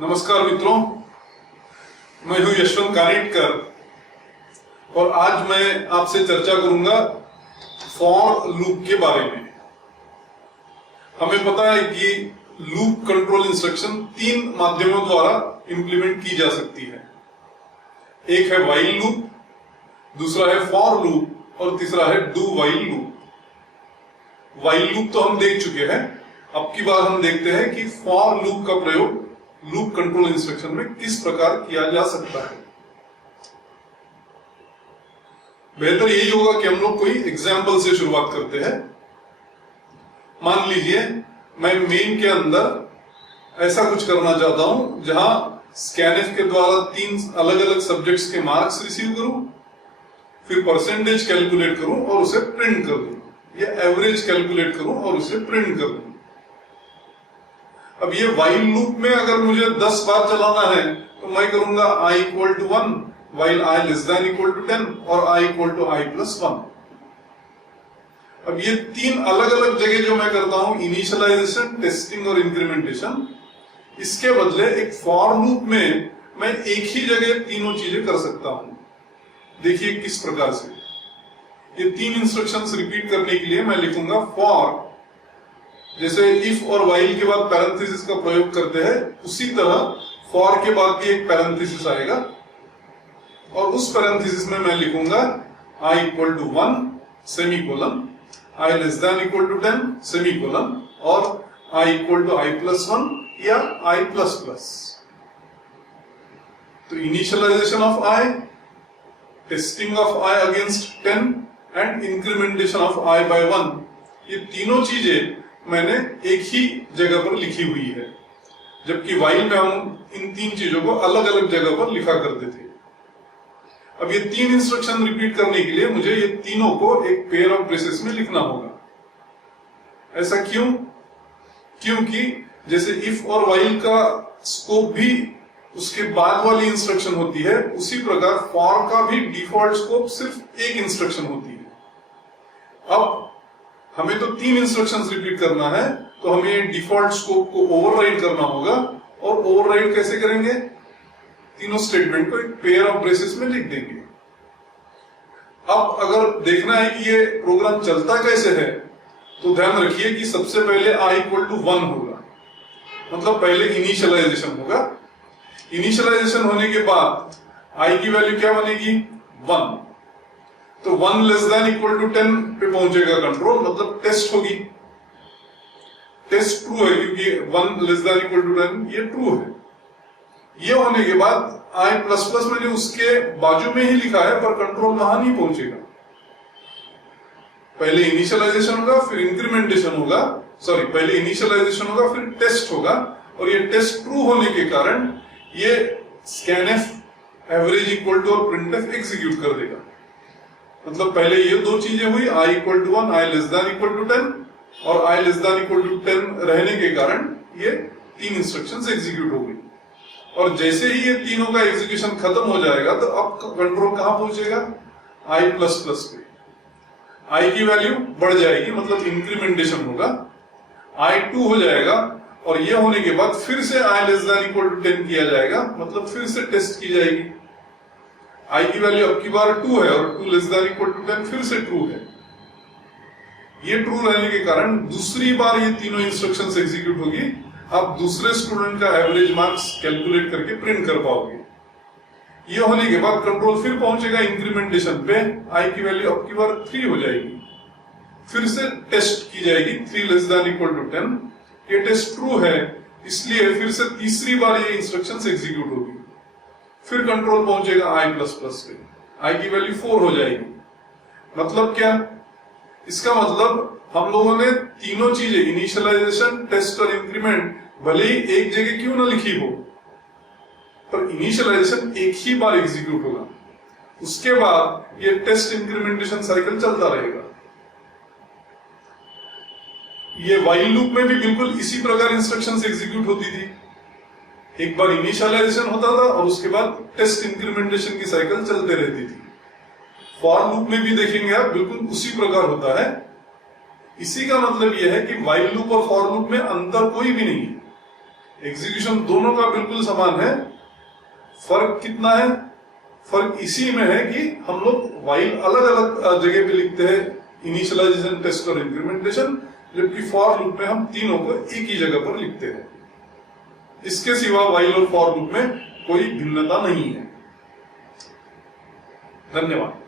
नमस्कार मित्रों, मैं हूं यशवंत कानेटकर और आज मैं आपसे चर्चा करूंगा फॉर लूप के बारे में। हमें पता है कि लूप कंट्रोल इंस्ट्रक्शन तीन माध्यमों द्वारा इंप्लीमेंट की जा सकती है। एक है व्हाइल लूप, दूसरा है फॉर लूप और तीसरा है do while loop. While loop तो हम देख चुके हैं, अब की बार हम देखते हैं कि फॉर लूप का प्रयोग लूप कंट्रोल इंस्ट्रक्शन में किस प्रकार किया जा सकता है। बेहतर यही होगा कि हम लोग कोई एग्जाम्पल से शुरुआत करते हैं। मान लीजिए मैं मेन के अंदर ऐसा कुछ करना चाहता हूं जहां स्कैनएफ के द्वारा तीन अलग अलग सब्जेक्ट्स के मार्क्स रिसीव करूं, फिर परसेंटेज कैलकुलेट करूं और उसे प्रिंट कर दूं, या एवरेज कैलकुलेट करूं और उसे प्रिंट कर दूं। अब ये व्हाइल लूप में अगर मुझे 10 बार चलाना है तो मैं करूंगा i equal to 1 while i less than equal to 10 और i equal to i plus 1। अब ये तीन अलग अलग जगह जो मैं करता हूं, इनिशियलाइजेशन, टेस्टिंग और इंक्रीमेंटेशन, इसके बदले एक फॉर लूप में मैं एक ही जगह तीनों चीजें कर सकता हूं। देखिए किस प्रकार से। ये तीन इंस्ट्रक्शंस रिपीट करने के लिए मैं लिखूंगा फॉर, जैसे इफ और व्हाइल के बाद पैरेंथेसिस का प्रयोग करते हैं उसी तरह फॉर के बाद भी एक पैरेंथेसिस आएगा और उस पैरेंथेसिस में मैं लिखूंगा i equal to 1 semicolon, i less than equal to 10 semicolon और i equal to i plus 1 या i प्लस प्लस। तो initialisation of i, testing of i against 10 and incrementation of i by 1, ये तीनों चीजें मैंने एक ही जगह पर लिखी हुई है, जबकि व्हाइल में हम इन तीन चीजों को अलग अलग जगह पर लिखा करते थे। अब ये तीन इंस्ट्रक्शन रिपीट करने के लिए मुझे ये तीनों को एक पेयर ऑफ ब्रेसेस में लिखना होगा। ऐसा क्यों? क्योंकि जैसे इफ और व्हाइल का स्कोप भी उसके बाद वाली इंस्ट्रक्शन होती है, उसी प्रकार फॉर का भी डिफॉल्ट स्कोप सिर्फ एक इंस्ट्रक्शन होती है। अब हमें तो तीन इंस्ट्रक्शंस रिपीट करना है, तो हमें डिफॉल्ट स्कोप को ओवरराइड करना होगा। और ओवरराइड कैसे करेंगे? तीनों स्टेटमेंट को एक पेयर ऑफ ब्रेसेस में लिख देंगे। अब अगर देखना है कि ये प्रोग्राम चलता कैसे है, तो ध्यान रखिए कि सबसे पहले i इक्वल टू 1 होगा, मतलब पहले इनिशियलाइजेशन होगा। इनिशियलाइजेशन होने के बाद i की वैल्यू क्या बनेगी? 1। तो 1 लेस देन इक्वल टू 10 पे पहुंचेगा कंट्रोल, मतलब टेस्ट होगी। टेस्ट ट्रू है क्योंकि 1 लेस देन इक्वल टू 10 ये ट्रू है। ये होने के बाद i प्लस प्लस मैंने उसके बाजू में ही लिखा है, पर कंट्रोल वहां नहीं पहुंचेगा। पहले इनिशियलाइजेशन होगा, फिर इंक्रीमेंटेशन होगा, सॉरी पहले इनिशियलाइजेशन होगा फिर टेस्ट होगा, और ये टेस्ट ट्रू होने के कारण ये स्कैनएफ एवरेज इक्वल टू और प्रिंटएफ एग्जीक्यूट कर देगा। मतलब पहले ये दो चीजें हुई, i equal to 1, i less than equal to 10 और i less than equal to 10 रहने के कारण ये तीन इंस्ट्रक्शंस एग्जीक्यूट हो गई। और जैसे ही ये तीनों का एग्जीक्यूशन खत्म हो जाएगा तो अब कंट्रोल कहां पहुंचेगा? i प्लस प्लस पे। i की वैल्यू बढ़ जाएगी, मतलब इंक्रीमेंटेशन होगा, i 2 हो जाएगा, और ये होने के बाद फिर से i less than equal to 10 किया जाएगा, मतलब फिर से टेस्ट की जाएगी। i की वैल्यू अब की बार 2 है और 2 लेस देन इक्वल टू 10 फिर से ट्रू है। ये ट्रू रहने के कारण दूसरी बार ये तीनों इंस्ट्रक्शंस एग्जीक्यूट होगी। आप दूसरे स्टूडेंट का एवरेज मार्क्स कैलकुलेट करके प्रिंट कर पाओगे। ये होने के बाद कंट्रोल फिर पहुंचेगा इंक्रीमेंटेशन पे, i की वैल्यू अब की बार 3 हो जाएगी, फिर से टेस्ट की जाएगी 3 लेस देन इक्वल टू 10। ये टेस्ट ट्रू है, इसलिए फिर से तीसरी बार ये इंस्ट्रक्शंस एग्जीक्यूट होगी, फिर कंट्रोल पहुंचेगा i प्लस प्लस पे, i की वैल्यू 4 हो जाएगी। मतलब क्या? इसका मतलब हम लोगों ने तीनों चीजें इनिशियलाइजेशन, टेस्ट और इंक्रीमेंट भले ही एक जगह क्यों ना लिखी हो, पर इनिशियलाइजेशन एक ही बार एग्जीक्यूट होगा, उसके बाद ये टेस्ट इंक्रीमेंटेशन साइकिल चलता रहेगा। ये व्हाइल लूप में भी बिल्कुल इसी प्रकार इंस्ट्रक्शंस एग्जीक्यूट होती थी। एक बार इनिशियलाइजेशन होता था और उसके बाद टेस्ट इंक्रीमेंटेशन की साइकिल चलते रहती थी। फॉर लूप में भी देखेंगे आप, बिल्कुल उसी प्रकार होता है। इसी का मतलब यह है कि व्हाइल लूप और फॉर लूप में अंतर कोई भी नहीं है। एग्जीक्यूशन दोनों का बिल्कुल समान है। फर्क कितना है? फर्क इसी में है कि हम लोग व्हाइल अलग अलग जगह पे लिखते हैं, इनिशियलाइजेशन, टेस्ट और इंक्रीमेंटेशन, जबकि फॉर लूप में हम तीनों को एक ही जगह पर लिखते हैं। इसके सिवा व्हाइल और फॉर लूप में कोई भिन्नता नहीं है। धन्यवाद।